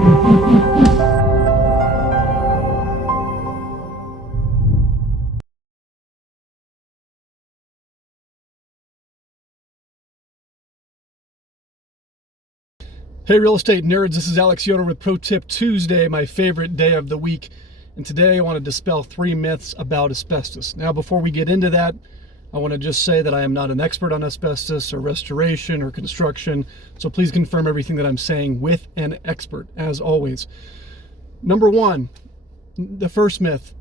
Hey real estate nerds, this is Alex Yoder with Pro Tip Tuesday, my favorite day of the week. And today I want to dispel 3 myths about asbestos. Now before we get into that, I want to just say that I am not an expert on asbestos or restoration or construction, so please confirm everything that I'm saying with an expert, as always. Number 1, the first myth,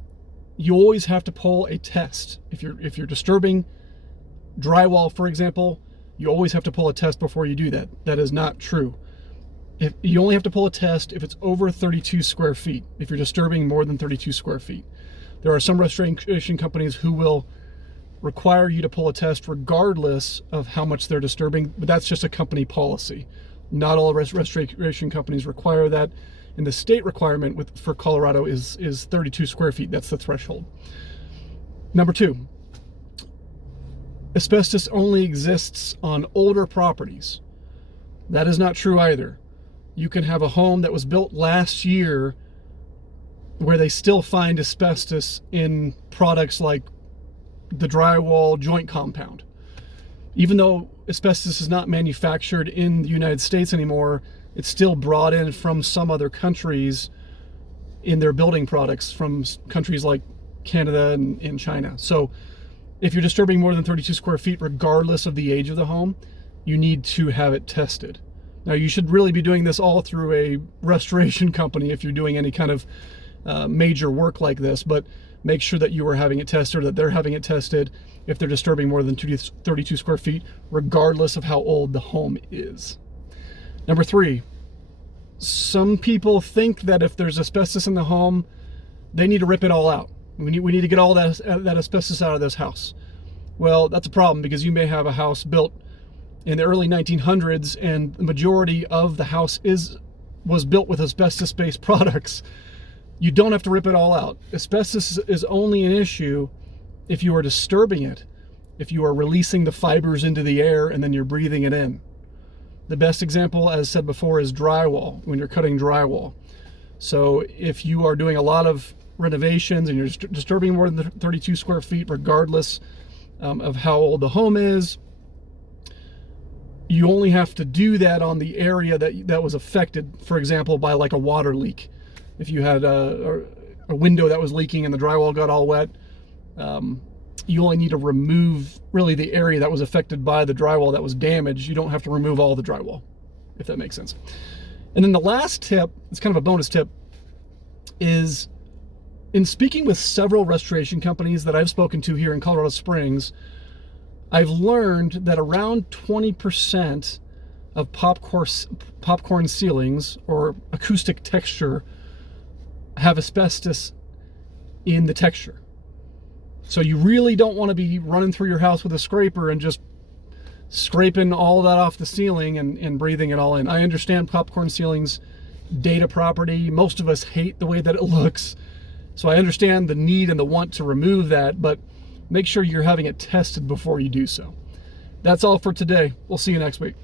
you always have to pull a test. If you're disturbing drywall, for example, you always have to pull a test before you do that. That is not true. If you only have to pull a test if it's over 32 square feet, if you're disturbing more than 32 square feet. There are some restoration companies who will require you to pull a test regardless of how much they're disturbing, but that's just a company policy. Not all restoration companies require that, and the state requirement for Colorado is 32 square feet. That's the threshold. Number 2, asbestos only exists on older properties. That is not true either. You can have a home that was built last year where they still find asbestos in products like the drywall joint compound. Even though asbestos is not manufactured in the United States anymore, it's still brought in from some other countries in their building products, from countries like Canada and China. So if you're disturbing more than 32 square feet, regardless of the age of the home, you need to have it tested. Now, you should really be doing this all through a restoration company if you're doing any kind of major work like this, but make sure that you are having it tested or that they're having it tested if they're disturbing more than 32 square feet, regardless of how old the home is. Number 3, some people think that if there's asbestos in the home, they need to rip it all out. We need to get all that asbestos out of this house. Well, that's a problem, because you may have a house built in the early 1900s, and the majority of the house was built with asbestos-based products. You don't have to rip it all out. Asbestos is only an issue if you are disturbing it, if you are releasing the fibers into the air and then you're breathing it in. The best example, as said before, is drywall, when you're cutting drywall. So if you are doing a lot of renovations and you're disturbing more than 32 square feet, regardless of how old the home is, you only have to do that on the area that was affected, for example, by like a water leak. If you had a window that was leaking and the drywall got all wet, you only need to remove really the area that was affected by the drywall that was damaged. You don't have to remove all the drywall, if that makes sense. And then the last tip, it's kind of a bonus tip, is in speaking with several restoration companies that I've spoken to here in Colorado Springs, I've learned that around 20% of popcorn ceilings or acoustic texture have asbestos in the texture. So you really don't want to be running through your house with a scraper and just scraping all that off the ceiling and breathing it all in. I understand popcorn ceilings, data property. Most of us hate the way that it looks. So I understand the need and the want to remove that, but make sure you're having it tested before you do so. That's all for today. We'll see you next week.